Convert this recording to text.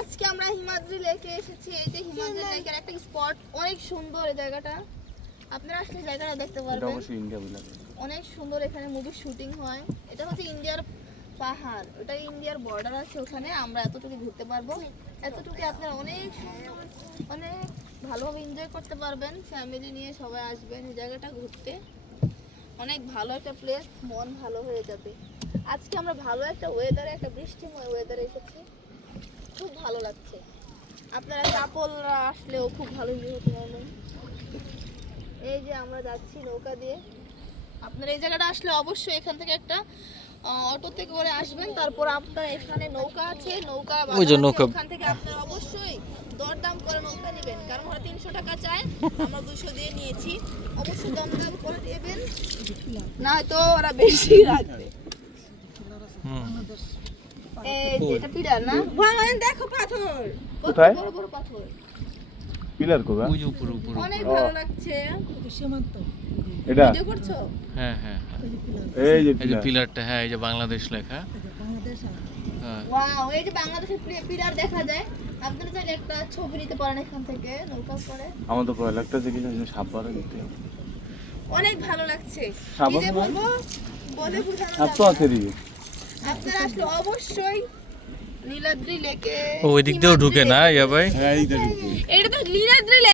আজকে আমরা হিমাদ্রি লেকে এসেছি এই যে হিমাদ্রি লেকের একটা স্পট অনেক সুন্দর এই জায়গাটা। আপনারা আসলে জায়গাটা দেখতে পারবেন। অনেক সুন্দর এখানে মুভি শুটিং হয়। এটা হচ্ছে ইন্ডিয়ার পাহাড়। ওটা ইন্ডিয়ার বর্ডার আছে ওখানে আমরা এতটুকু ঘুরতে পারব। এতটুকু আপনারা অনেক সুন্দর অনেক ভালোভাবে এনজয় করতে পারবেন। ফ্যামিলি নিয়ে সবাই আসবেন এই জায়গাটা ঘুরতে। অনেক ভালো একটা প্লেস মন ভালো হয়ে যাবে। আজকে আমরা ভালো একটা ওয়েদারে একটা বৃষ্টিময় ওয়েদারে এসেছি। ভালো লাগছে। আপনারা কাপলরা আসলেও খুব ভালো হতে পারবেন এই যে আমরা যাচ্ছি নৌকা দিয়ে। আপনারা এই জায়গাটা আসলে অবশ্যই এখান থেকে একটা আহ, অটোতে করে আসবেন। তারপর আপনার এখানে নৌকা আছে নৌকা ওই যে নৌকা। ওখান থেকে আপনারা অবশ্যই দরদাম করে নৌকা নেবেন। কারণ ওরা তিনশো টাকা চায় আমরা দুশো দিয়ে নিয়েছি। অবশ্যই দরদাম করে দেবেন না হয়তো ওরা বেশি রাখবে। হুম। এটা পিলার না? ভাঙান দেখো পাথর। কোথায়? বড় বড় পাথর। পিলার কোগা ওই যে উপরে উপরে অনেক ভালো লাগছে। এটা ভিডিও করছ? হ্যাঁ হ্যাঁ হ্যাঁ। এই যে এই যে পিলারটা হ্যাঁ এই যে বাংলাদেশ লেখা। হ্যাঁ। ওয়াও এই যে বাংলাদেশের পিলার দেখা যায়। আপনারা চাইলে একটা ছবি নিতে পারেন এখান থেকে নৌকা করে আমার তো ভয় লাগতেছে কি জানি সাপ অনেক ভালো লাগছে। সাপ কি যে আছে না? বলব? বলে বোঝানো সাপ তো আছে রে আপনারা আসলে অবশ্যই নীলাদ্রি লেকে ও ওই দিক দিয়েও ঢুকে না ইয়া ভাই? হ্যাঁ এইটা ঢুকে এটা তো নীলাদ্রি